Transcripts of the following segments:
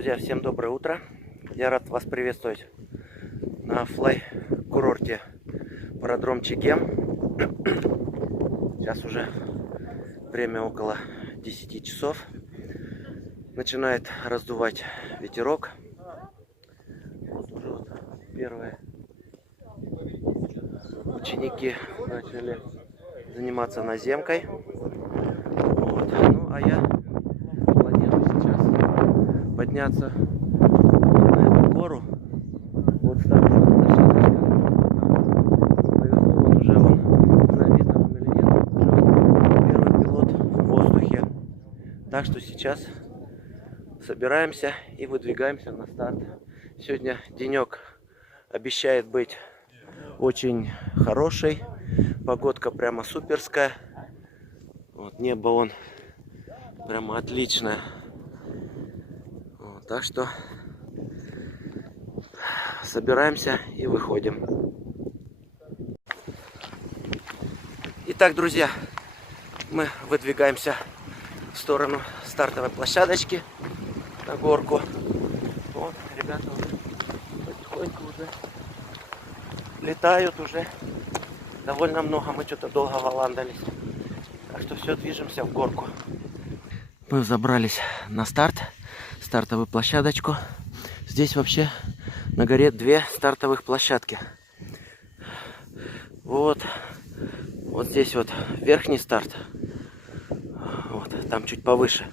Друзья, всем доброе утро. Я рад вас приветствовать на флай-курорте Парадром Чегем. Сейчас уже время около 10 часов. Начинает раздувать ветерок. Вот уже вот первые ученики начали заниматься наземкой. Вот. Ну а я планирую сейчас подняться на эту гору. Вот стартовая площадочка. Наверху вон уже, не знаю, видно вам или нет, уже первый пилот в воздухе. Так что сейчас собираемся и выдвигаемся на старт. Сегодня денек обещает быть очень хороший. Погодка прямо суперская. Вот, небо он прямо отличное. Вот, так что собираемся и выходим. Итак, друзья, мы выдвигаемся в сторону стартовой площадочки на горку. Вот, ребята уже потихоньку уже летают, уже довольно много. Мы что-то долго валандались. Так что все, движемся в горку. Мы забрались на стартовую площадочку. Здесь вообще на горе две стартовых площадки. Вот здесь вот верхний старт. Вот, там чуть повыше.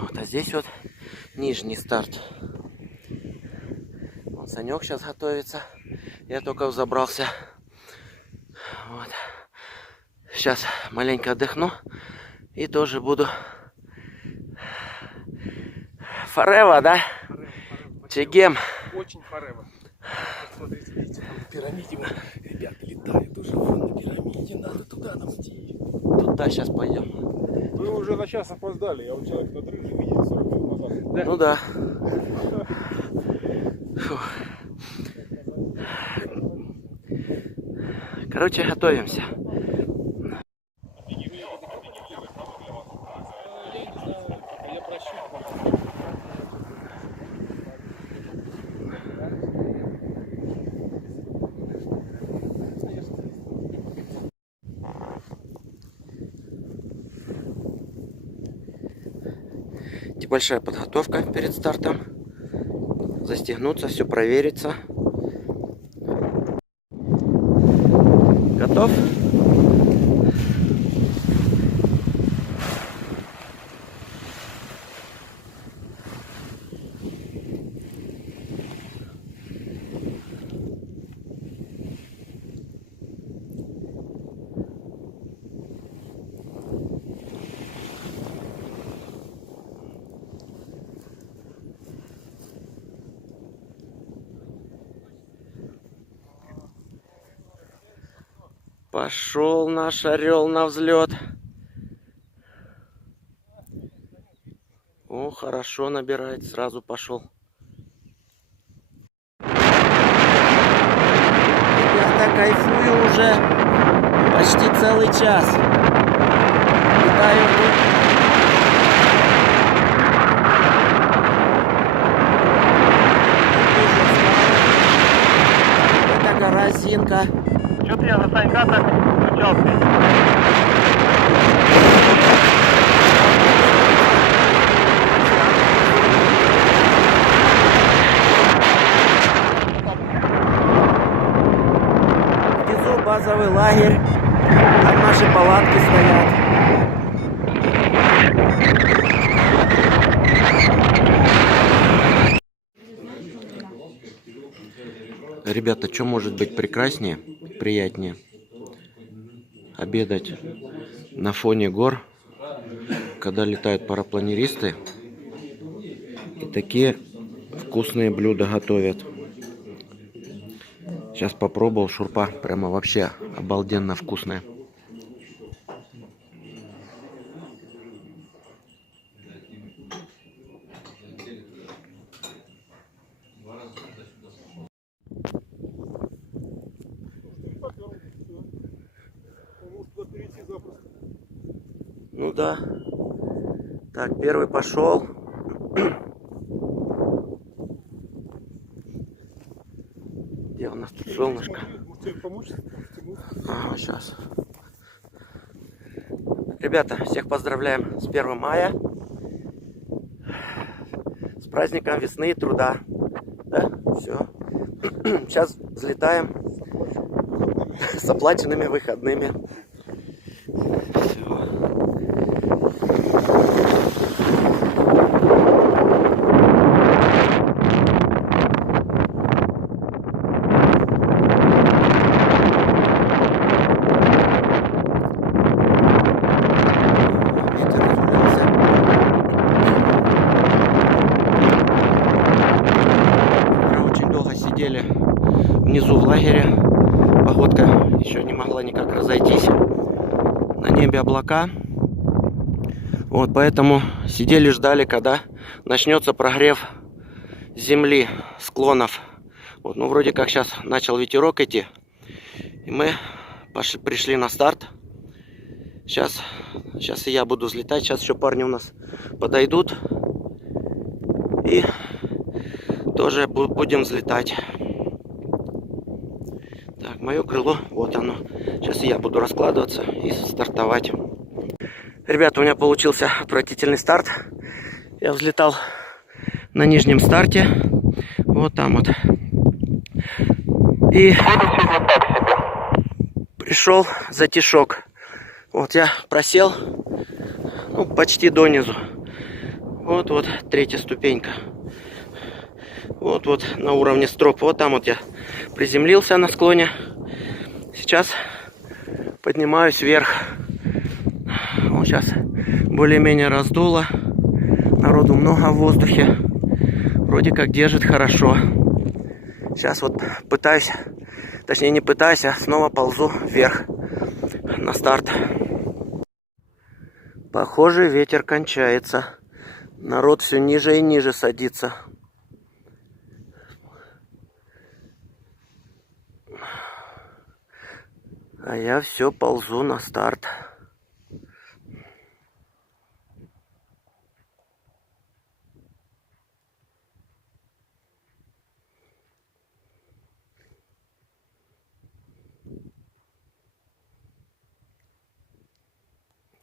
Вот, а здесь вот нижний старт. Вот Санек сейчас готовится. Я только забрался. Вот. Сейчас маленько отдохну и тоже буду forever, да? Чегем. Очень forever. Смотрите, видите, там в пирамиде, ребята летают уже вон на пирамиде, надо туда нам идти. Туда сейчас пойдем. Вы уже на час опоздали, я у человека над рыжей видел 40 минут назад. Да? Ну да. Фух. Короче, готовимся. Небольшая подготовка перед стартом. Застегнуться, все провериться. Готов? Пошел наш орел на взлет. О, хорошо набирает, сразу пошел. Ребята, кайфую уже почти целый час. Летаю. Это гора Зинка. Что-то я за Санька так включался. Внизу базовый лагерь. Там наши палатки стоят. Ребята, что может быть прекраснее, приятнее? Обедать на фоне гор, когда летают парапланеристы и такие вкусные блюда готовят. Сейчас попробовал, шурпа прямо вообще обалденно вкусная. Ну да. Так, первый пошел. нас тут солнышко. Может тебе помочь? Ага, сейчас. Ребята, всех поздравляем с 1 мая. С праздником весны и труда. Да? Все. Сейчас взлетаем с оплаченными выходными. Всё. Ветер разгулялся. Вчера очень долго сидели внизу в лагере. Погодка еще не могла никак разойтись. На небе облака. Вот поэтому сидели, ждали, когда начнется прогрев земли, склонов. Вот, ну вроде как сейчас начал ветерок идти. И мы пришли на старт. Сейчас и я буду взлетать. Сейчас еще парни у нас подойдут. И тоже будем взлетать. Так, мое крыло, вот оно. Сейчас и я буду раскладываться и стартовать. Ребята, у меня получился отвратительный старт. Я взлетал на нижнем старте. Вот там вот. И пришел затишок. Вот я просел, ну, почти донизу. Вот третья ступенька. Вот на уровне строп. Вот там вот я приземлился на склоне. Сейчас поднимаюсь вверх. Вот сейчас более-менее раздуло. Народу много в воздухе. Вроде как держит хорошо. Сейчас вот пытаюсь, точнее не пытаюсь, а снова ползу вверх на старт. Похоже, ветер кончается. Народ все ниже и ниже садится. А я все ползу на старт.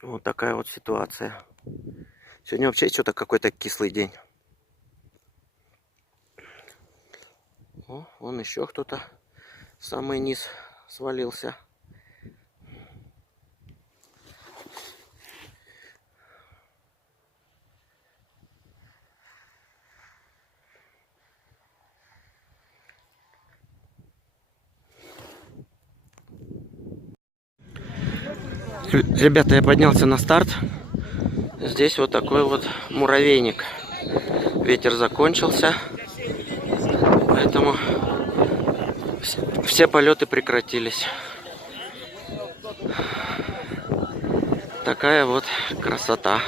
Вот такая вот ситуация. Сегодня вообще что-то какой-то кислый день. О, вон еще кто-то в самый низ свалился. Ребята, я поднялся на старт. Здесь вот такой вот муравейник. Ветер закончился, поэтому все полеты прекратились. Такая вот красота.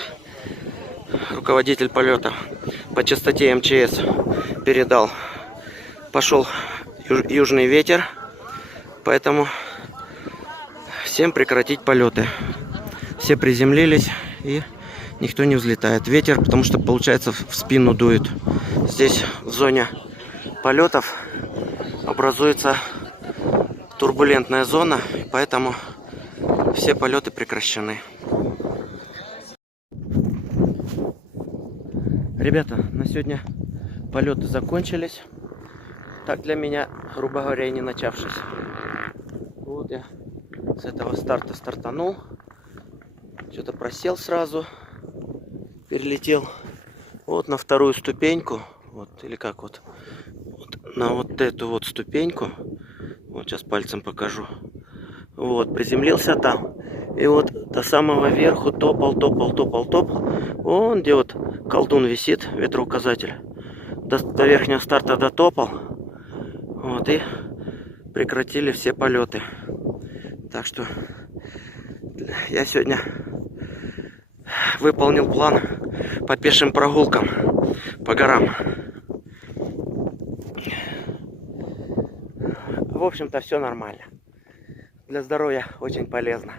Руководитель полета по частоте МЧС передал. Пошел южный ветер, поэтому всем прекратить полеты. Все приземлились и никто не взлетает. Ветер, потому что получается в спину дует. Здесь в зоне полетов образуется турбулентная зона, поэтому все полеты прекращены. Ребята, на сегодня полеты закончились. Так для меня, грубо говоря, и не начавшись. Вот я с этого старта стартанул. Что-то просел сразу. Перелетел вот на вторую ступеньку. Вот, или как вот на вот эту вот ступеньку. Вот сейчас пальцем покажу. Вот, приземлился там. И вот до самого верху топал. Вон где вот колдун висит, ветроуказатель. До верхнего старта дотопал. Вот, и прекратили все полеты. Так что я сегодня выполнил план по пешим прогулкам по горам. В общем-то, все нормально. Для здоровья очень полезно.